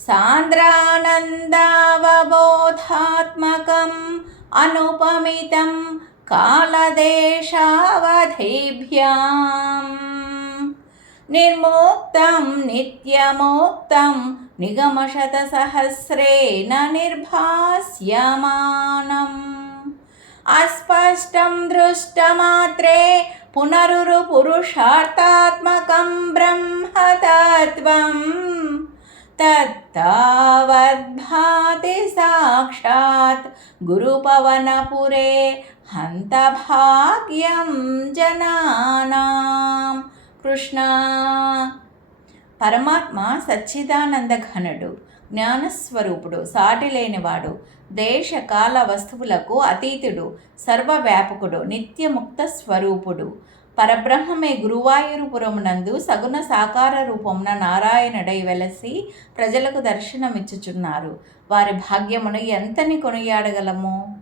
సాంద్రానందావబోధాత్మకం అనుపమితం కాలదేశావధిభ్యాం నిర్మోక్తం నిత్యమోక్తం నిగమశతసహస్రేణ నిర్భాస్యమానం అస్పష్టం దృష్టమాత్రే పునరురు పురుషార్థాత్మకం బ్రహ్మతత్వం తత్తావద్భాతి సాక్షాత్ గురుపవనపురే హంతభాగ్యం జనానాం. కృష్ణ. పరమాత్మ సచ్చిదానంద ఘనుడు, జ్ఞానస్వరూపుడు, సాటి లేనివాడు, దేశకాల వస్తువులకు అతీతుడు, సర్వవ్యాపకుడు, నిత్యముక్త స్వరూపుడు. పరబ్రహ్మమే గురువాయూరుపురమునందు సగుణ సాకార రూపమున నారాయణుడై వెలసి ప్రజలకు దర్శనమిచ్చుచున్నారు. వారి భాగ్యమును ఎంతని కొనియాడగలము?